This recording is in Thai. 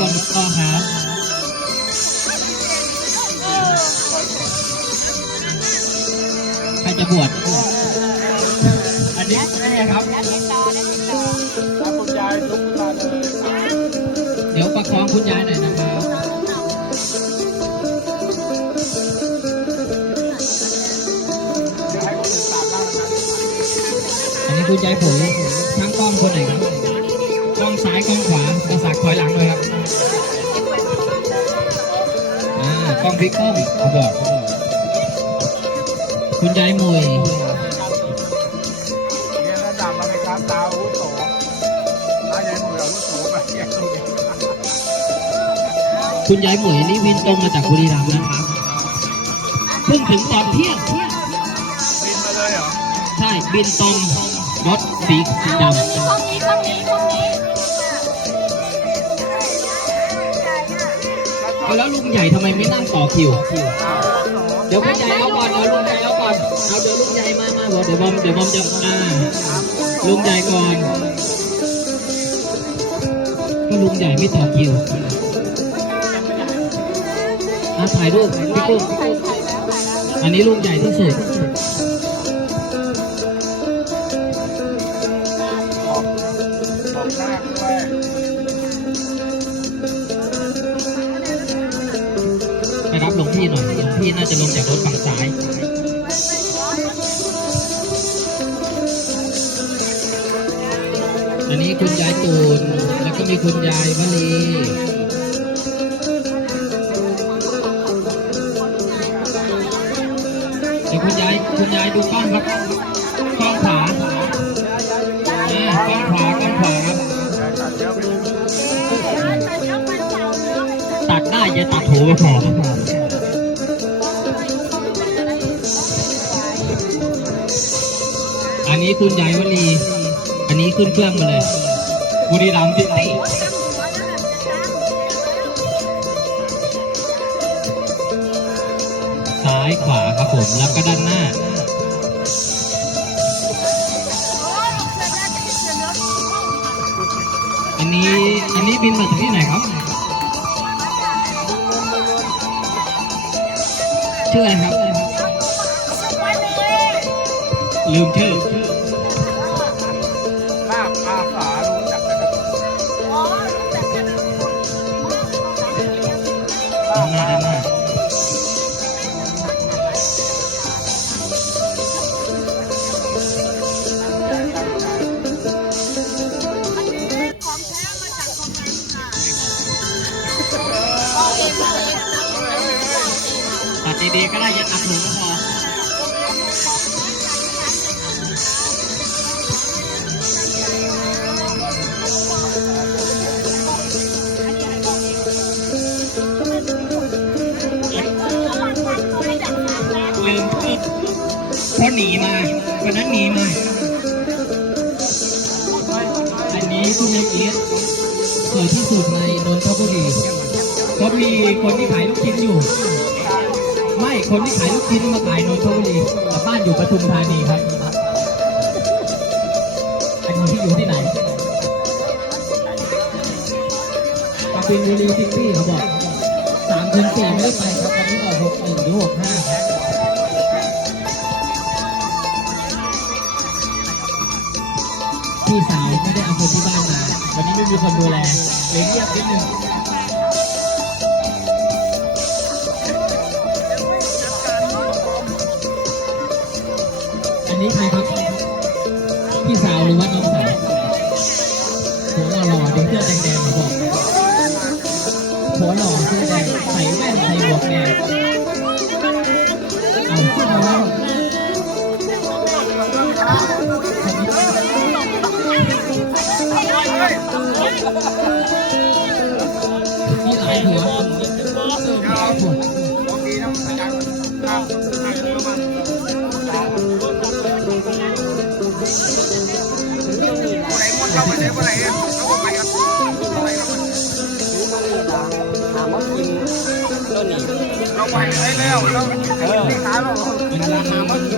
ล้องกล้องครับใครจะบวชอันนี้แม่ครับถ้าคุณยายลุกขึ้นมาเลยเดี๋ยวประคองคุณยายหน่อยนะครับอันนี้คุณยายผมทั้งกล้องคนไหนครับ ซ้ายกล้องขวากระสักถอยหลังเลยครับอ่ากล้องพลิกกล้องเขาบอกคุณยายมวยเรียนระดับมาไหมครับตาอาวุโสน้ายายมืออาวุโสไปเรียนตรงนี้คุณยายหมวยนี่วินตรงมาจากบุรีรัมย์นะครับเพิ่งถึงตอนเที่ยงบินมาเลยเหรอ ใช่บินตรงรถสีดำ ห้องนี้ห้องนี้ห้องนี้ แล้วลุงใหญ่ทำไมไม่นั่งต่อคิว เดี๋ยวคุณยายเอาก่อนเอาลุงใหญ่เอาก่อน เอาเดี๋ยวลุงใหญ่มามาบอกเดี๋ยวบอมเดี๋ยวบอมจะอ่าลุงใหญ่ก่อนก็ลุงใหญ่ไม่ต่อคิวอะถ่ายรูปพี่กุ้งอันนี้ลุงใหญ่ที่สุด น่อยหลวงพี่น่าจะลงจากรถฝั่งซ้ายอันนี้คุณยายตูน แล้วก็มีคุณยายวลีเดี๋ยวคุณยายคุณยายดูกล้องครับกล้องขวาอ่ากล้องขวากล้องขวาครับยายตัดเยอะไปตัดได้อย่าตัดหูก็พอ นนี้คุณยายวลีอันนี้ขึ้นเครื่องมาเลย บุรีรัมย์ซิตี้ซ้ายขวาครับผม แล้วก็ด้านหน้า อันนี้อันนี้บินมาจากที่ไหนครับ ชื่ออะไรครับ ลืมชื่อ ดดีๆก็ได้อย่าตัดหูก็พอลืมพูดเพราะหนีมาวันนั้นหนีมาอันนี้คุณยังเอียดสวยที่สุดในนนทบุรีก็มีคนที่ขายลูกชิ้นอยู่ ไม่คนที่ขายลูกชิ้นมาขายนนทบุรีแต่บ้านอยู่ปทุมธานีครับอันนี้ที่อยู่ที่ไหนปทุมบุรีซิตี้เขาบอกสามถึงสี่ไม่ได้ไปครับวันนี้ออกหกหนึ่งหรือหกห้าพี่สาวไม่ได้เอาคนที่บ้านมา วันนี้ไม่มีคนดูแลเลยเงียบนิดนึง นนี้ใครครับ พี่สาวหรือว่าน้องสาวหัวหล่อๆเดี๋ยวเสื้อแดงๆมาบอก เข้าไปไหนคนไหนเขาก็ไปกันอะไราไปได้แล้วเราไม่ขาเราเป็นรามาว่าวัน